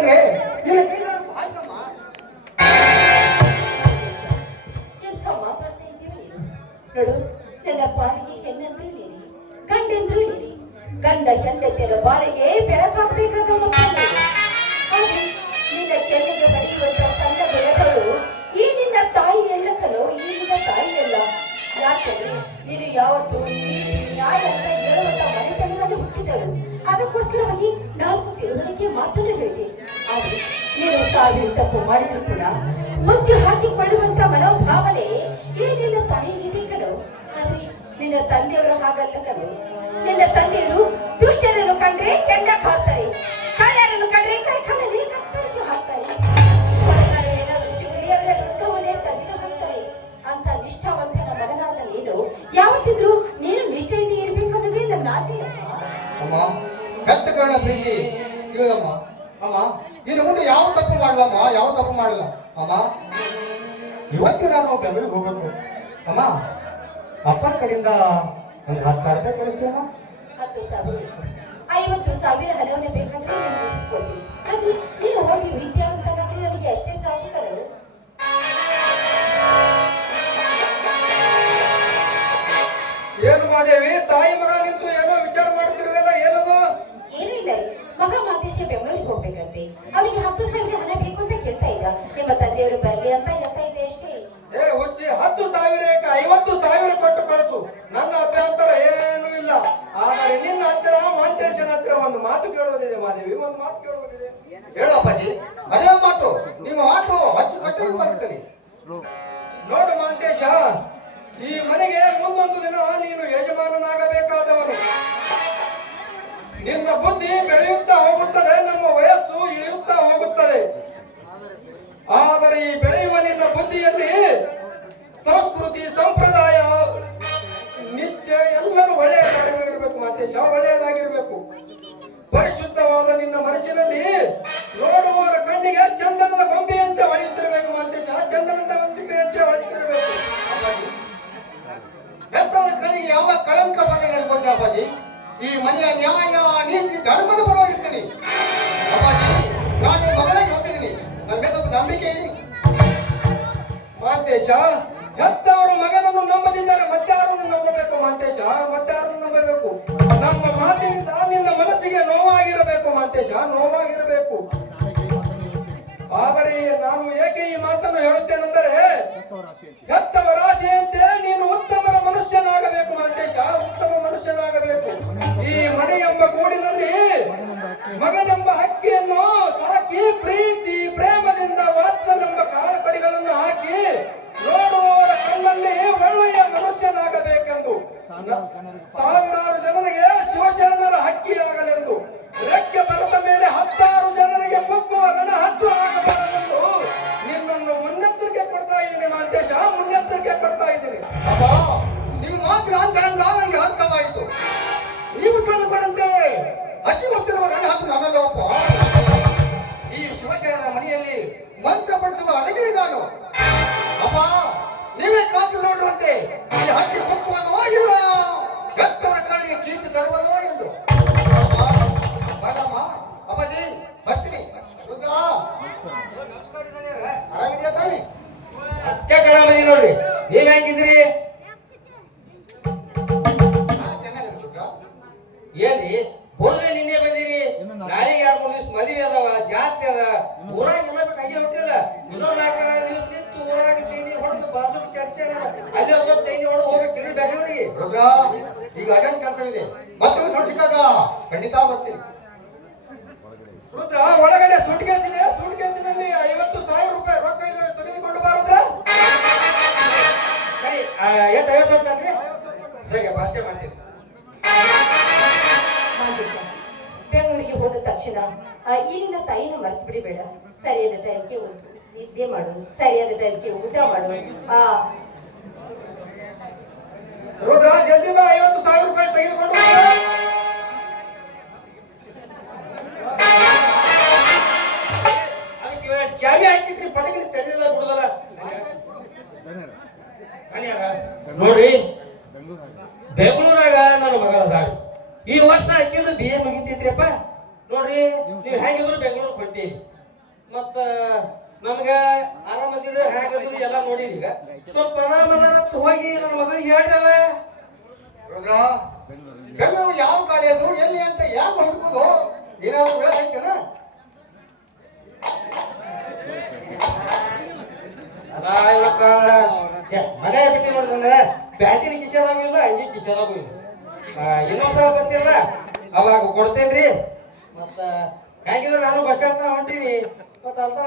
ತಂದ್ರೆ ನಿನ್ನ ಕೈಗಾರ ಭಾಷಮ್ಮ ಎಂತ ಮಾತಾಡ್ತಾ ಇದ್ದೀವಿ ನೋಡು. ನನ್ನ ಪಾಲಿಗೆ ಹೆಣ್ಣೆಂದ್ರು ನೀಡಿ, ಗಂಡೆಂದ್ರು ನೀಡಿ, ಗಂಡ ಹೆಂಡತಿಯರ ಬಾಳಿಗೆ ಬೆಳಕಾಗಬೇಕಾದವನು ನಿನ್ನ ಕೆನ್ನೆಗೆ ಬರೆಯುವಂತ ಸಣ್ಣ ಬೆಳಕಲು ಈ ನಿನ್ನ ತಾಯಿ ಎಲ್ಲಕ್ಕನು, ಈ ನಿನ್ನ ತಾಯಿ ಎಲ್ಲ. ಯಾಕಂದ್ರೆ ನೀನು ಯಾವತ್ತು ನ್ಯಾಯ ಅಂತ ಹೇಳುವಂತ ಮನೆತನದಲ್ಲಿ ಹುಟ್ಟಿದಳು. ಅದಕ್ಕೋಸ್ಕರವಾಗಿ 4 ತಿಂಗಳಿಗೆ ಮಾತನ್ನು ಹೇಳಿದೆ. ಆದರೆ ನೀನು 1000 ತಪ್ಪು ಮಾಡಿದ್ರು ಕೂಡ ಮುಚ್ಚಿ ಹಾಕಿಕೊಳ್ಳುವಂತ ಮನೋಭಾವನೆ ಈ ನಿನ್ನ ತಾಯಿಗಿದೆ ಕಣು. ಆದ್ರೆ ನಿನ್ನ ತಂದೆಯವರು ಹಾಗಲ್ಲ ಕಣು. ನಿನ್ನ ತಂದೆಯರು ದುಷ್ಟರನ್ನು ಕಂಡ್ರೆ ಕೆಂಡ ಹಾಕ್ತಾರೆ, ಕಳ್ಳರನ್ನು ಕಂಡ್ರೆ ಕೈ ಕಳ್ಳನೇ ಕತ್ತರಿಸಿ ಹಾಕ್ತಾರೆ, ಏನಾದ್ರೂ ಸಿಗಲಿ ಅವರ ರಕ್ತವನ್ನೇ ತೆಗೆದು ಹಾಕ್ತಾರೆ. ಅಂತ ನಿಷ್ಠಾವಂತನ ಮಗನಾದ ನೀನು ಯಾವತ್ತಿದ್ರು ನೀನು ನಿಷ್ಠೆಯಿಂದ ಇರ್ಬೇಕು ಅನ್ನೋದೇ ನನ್ನ ಆಸೆ. ಅಮ್ಮ ಹೆತ್ತ ಕಾರಣ ಪ್ರೀತಿ ಇಲ್ಲಮ್ಮ. ಅಮ್ಮ ಇನ್ನು ಮುಂದೆ ಯಾವ ತಪ್ಪು ಮಾಡಲಮ್ಮ, ಯಾವ ತಪ್ಪು ಮಾಡಲ್ಲ ಅಮ್ಮ. ಇವತ್ತು ನಾನು ಬೆಂಗಳೂರಿಗೆ ಹೋಗ್ಬೇಕು ಅಮ್ಮ. ಅಪ್ಪನ ಕಡೆಯಿಂದ ಒಂದು 10,000 ರೂಪಾಯಿ ಕೊಡ್ತೀಯಮ್ಮ. 10,000 50,000 ಹಣವನ್ನು ಬೇಕಾದ್ರೆ ನಾನು ಇಸ್ಕೊಳ್ತೀನಿ. ಆದ್ರೆ ನೀನು ಹೋಗಿ ವಿದ್ಯಾವಂತನಾದ್ರೆ ನನಗೆ ಅಷ್ಟೇ ಸಾಕು ಕಣವು. ಏನು ಮಾದೇವಿ, ತಾಯಿ ಮಗ ನಿಂತು ಏನೋ ವಿಚಾರ ಮಾಡ್ತಿರುವೆಲ್ಲ, ಏನದು? ಏನೂ ಇಲ್ಲ ರೀ, ಮಗ ಮಾದೇಶ ಬೆಂಗಳೂರಿಗೆ ಹೋಗ್ಬೇಕಂತೆ. ಅವರಿಗೆ 10,000 ಹಣ ಬೇಕು ಅಂತ ಕೇಳ್ತಾ ಇದ್ದ. ನಿಮ್ಮ ತಂದೆಯವರು ಬರಲಿ ಅಂತ ಹೇಳ್ತಾ ಇದೆ ಅಷ್ಟೇ. ಹುಚ್ಚಿ, 10,000 50,000 ಕೊಟ್ಟು ಕಳಿಸು, ನನ್ನ ಅಭ್ಯಂತರ ಏನೂ ಇಲ್ಲ. ಆದರೆ ನಿನ್ನ ಹತ್ತಿರ ಮಾಂತೇಶನ ಹತ್ತಿರ ಒಂದು ಮಾತು ಕೇಳುವುದಿದೆ ಮಾದೇವಿ, ಒಂದು ಮಾತು ಕೇಳುವುದಿದೆ. ಹೇಳು ಅಪ್ಪಾಜಿ, ಅದೇ ಮಾತು. ನಿಮ್ಮ ಮಾತು ಅಚ್ಚುಕಟ್ಟಾಗಿ ಬರ್ತೇನೆ. ನೋಡು ಮಾಂತೇಶ, ಈ ಮನೆಗೆ ಮುಂದೊಂದು ದಿನ ನೀನು ಯಜಮಾನನಾಗಬೇಕಾದವನು. ನಿನ್ನ ಬುದ್ಧಿ ಬೆಳೆಯುತ್ತಾ ಹೋಗುತ್ತದೆ, ನಮ್ಮ ವಯಸ್ಸು ಇಳಿಯುತ್ತಾ ಹೋಗುತ್ತದೆ. ಆದರೆ ಈ ಬೆಳೆಯುವ ನಿನ್ನ ಬುದ್ಧಿಯಲ್ಲಿ ಸಂಸ್ಕೃತಿ, ಸಂಪ್ರದಾಯ, ನಿತ್ಯ ಎಲ್ಲರೂ ಒಳ್ಳೆಯದಾಗಿರಬೇಕು ಮಾತೇಶ, ಒಳ್ಳೆಯದಾಗಿರ್ಬೇಕು. ಪರಿಶುದ್ಧವಾದ ನಿನ್ನ ಮನಸ್ಸಿನಲ್ಲಿ ನೋಡುವವರ ಕಣ್ಣಿಗೆ ಚಂದನದ ಗೊಂಬೆಯಂತೆ ಹೊಳೆಯುತ್ತಿರಬೇಕು ಮಾತೇಶ, ಚಂದನದ ಗೊಂಬೆಯಂತೆ ಹೊಳೆಯುತ್ತಿರಬೇಕು. ಹೆತ್ತವರ ಕೈಗೆ ಯಾವ ಕಳಂಕ ಬರಲಿ ಬಂದ ಅಪ್ಪಾಜಿ. ಈ ಮನೆಯ ನ್ಯಾಯ ನೀತಿ ಧರ್ಮದ ಪರವಾಗಿರ್ತೀನಿ ಅಪ್ಪಾಜಿ. ನಾನು ಮಗಳಾಗಿ ಹೋಗ್ತಿದ್ದೀನಿ, ನನ್ನ ಸ್ವಲ್ಪ ನಂಬಿಕೆ ಇದೆ ಮಾಂತೇಶ. ಹೆತ್ತವರು ಮಗನನ್ನು ನಂಬದಿದ್ದರೆ ಮತ್ತಾರನ್ನು ನಂಬಬೇಕು ಮಾಂತೇಶ, ಮತ್ತಾರನ್ನು ನಂಬಬೇಕು. ನಮ್ಮ ಮಾತಿನಿಂದ ನಿನ್ನ ಮನಸ್ಸಿಗೆ ನೋವಾಗಿರಬೇಕು ಮಾಂತೇಶ, ನೋವಾಗಿರಬೇಕು. ಆದರೆ ನಾನು ಏಕೆ ಈ ಮಾತನ್ನು ಹೇಳುತ್ತೇನೆಂದರೆ, ಹೆತ್ತವರ ಆಶೆಯಂತೆ ನೀನು ಉತ್ತಮ ಮನುಷ್ಯನಾಗಬೇಕು ಮಾಂತೇಶ, ಉತ್ತಮ ಮನುಷ್ಯನಾಗಬೇಕು. ಈ ಮನೆ ಎಂಬ ಗೂಡಿನಲ್ಲಿ ಮಗನೆಂಬ ಹಕ್ಕಿಯನ್ನು ಸಾಕಿ ಪ್ರೀತಿ ಪ್ರೇಮದಿಂದ ವಾತ್ಸಲ್ಯೆಂಬ ಕಾಳಕಡಿಗಳನ್ನು ಹಾಕಿ ನೋಡುವವರ ಕಣ್ಣಲ್ಲಿ ಒಳ್ಳೆಯ ಮನುಷ್ಯನಾಗಬೇಕೆಂದು, ಸಾವಿರಾರು ಜನರಿಗೆ ಶಿವಶರಣರ ಹಕ್ಕಿಯಾಗಲೆಂದು, ರೆಕ್ಕೆ ಬರದ ಮೇಲೆ 10,000 ಜನರಿಗೆ ಮುಕ್ಕುವ ರಣ ಹತ್ತು ಆಗಬಾರದೆಂದು ನಿನ್ನನ್ನು ಮುನ್ನೆಚ್ಚರಿಕೆ ಕೊಡ್ತಾ ಇದ್ದೀನಿ ಮಾಂತೇಶ, ಮುನ್ನೆಚ್ಚರಿಕೆ ಕೊಡ್ತಾ ಇದ್ದೀನಿ. ಅಪ್ಪ, ನೀವು ಮಾತ್ರ ನನಗೆ ಅರ್ಥವಾಯಿತು. ನೀವು ತಿಳಿದುಕೊಂಡಂತೆ ಅತಿ ಮತ್ತಿರುವ ರಣ ಹಾಕು ನನ್ನಲ್ಲಪ್ಪ. ಈ ಶಿವಶರಣರ ಮನೆಯಲ್ಲಿ ಮಂತ್ರ ಪಡಿಸುವ ಅರಗಿರಿ ನಾನು ಅಪ್ಪ. ನೀವೇ ಕಾತು ನೋಡುವಂತೆ ಈ ಹಕ್ಕಿ ಹೊಕ್ಕುವುದೋ ಇಲ್ಲ, ಹೆತ್ತವರ ಕಾಲಿಗೆ ಕೀರ್ತಿ ತರುವುದೋ ಎಂದು. ಬರಮ್ಮ ಅಪ್ಪಾಜಿ, ಬರ್ತೀನಿ. ಆರಾಮಿದೆಯಾ ತಾನೆ? ಅಷ್ಟೇ ಆರಾಮದಿ ನೋಡ್ರಿ. ನೀವ್ ಹೆಂಗಿದ್ರಿ? ಏನ್ರಿ ಹೋದ್ರೆ ನಿನ್ನೆ ಬಂದಿರಿ, ನಾಳೆಗೆ 2-3 ದಿವಸ ಮದುವೆ ಅದಾವ, ಜಾತ್ರೆ ಅದ, ಊರಾಗ ಎಲ್ಲ ಹಂಗೆ ಹೊಟ್ಟಿಲ್ಲ. ಇನ್ನೊಂದು 4 ದಿವಸ ನಿಂತು ಊರಾಗ ಚೈನಿ ಹೊಡೆದು ಬಾಜು ಚರ್ಚೆ ಅಲ್ಲಿ ಸ್ವಲ್ಪ ಚೈನಿ ಹೊಡೆದು ಹೋಗ್ಬೇಕು ಬೆಂಗಳೂರಿಗೆ. ಈಗ ಅದೇನು ಕೆಲಸವಿದೆ, ಮತ್ತೊಮ್ಮೆ ಸೋಚಿಕಾಗ ಖಂಡಿತ ಬರ್ತೀನಿ. ರುದ್ರ, ಒಳಗಡೆ ಸುಟ್ಕೇಸಿದೆ, ಸುಟ್ಕೇಸಿನಲ್ಲಿ 50,000 ರೂಪಾಯಿ ರೊಕ್ಕ ತೆಗೆದುಕೊಂಡು ಬಾರುದ್ರ. ಸರಿ, ಎಷ್ಟು 50,000 ತಂದ್ರಿ? ಸರಿ, ಭಾಷೆ ಮಾಡ್ತೀನಿ. ಬೆಂಗಳೂರಿಗೆ ಹೋದ ತಕ್ಷಣ ಈ ನಿನ್ನ ತಾಯಿನ ಮರ್ತು ಬಿಡಿಬೇಡ. ಸರಿಯಾದ ಟೈಮ್ಗೆ ನಿದ್ದೆ ಮಾಡು, ಸರಿಯಾದ ಟೈಮ್ಗೆ ಊಟ ಮಾಡು. ರುದ್ರ, ಜಲ್ದಿ ಬಾ, 50,000 ರೂಪಾಯಿ ತೆಗೆದುಕೊಂಡು. ಅದಕ್ಕೆ ಚಾವಿ ಹಾಕಿಟ್ರಿ, ಪಟಕಿ ತೆಗೆದಿಲ್ಲ ಬಿಡುದಲ್ಲ. ನೋಡ್ರಿ, ಬೆಂಗಳೂರಾಗ ನನ್ನ ಮಗಳ ದಾಳಿ ಈ ವರ್ಷ ಹಾಕಿದ್ದು BA ಮುಗಿತೈತ್ರಿಪ್ಪ. ನೋಡ್ರಿ ನೀವು ಹೇಗಿದ್ರು ಬೆಂಗಳೂರು ಹೊಂಟೀರಿ ಮತ್ತ ನಮ್ಗ ಆರಾಮದಿದ್ರೆ ಹೇಗಿದ್ರು ಎಲ್ಲ ನೋಡಿರಿ ಈಗ ಸ್ವಲ್ಪ ಆರಾಮದಾರ ಹೋಗಿ ನನ್ನ ಮಗಳಿಗೆ ಹೇಳ್ರಲ್ಲ ರುದ್ರ ಬೆಂಗಳೂರು ಯಾವ ಕಾಲೇಜು ಎಲ್ಲಿ ಅಂತ ಯಾಕೆ ಹುಡುಕುದು ಏನಾದ್ರು ಹೇಳೈತೇನ ಮಗ ಬಿಟ್ಟು ನೋಡಿದ್ರೆ ಬ್ಯಾಟಿನ ಕಿಶಾದಾಗಿಲ್ಲ ಅಂಗಿ ಕಿಶಾದಾಗೂ ಇಲ್ಲ ಇನ್ನೊಂದ್ಸಲ ಬರ್ತಿರಲ್ಲ ಅವಾಗ ಕೊಡ್ತೇನ್ರಿ ಮತ್ತ ಹೇಗಿದ್ರೆ ನಾನು ಬಸ್ ಸ್ಟ್ಯಾಂಡ್ ಹೊಂಟೀನಿ ಮತ್ತ ಅಂತ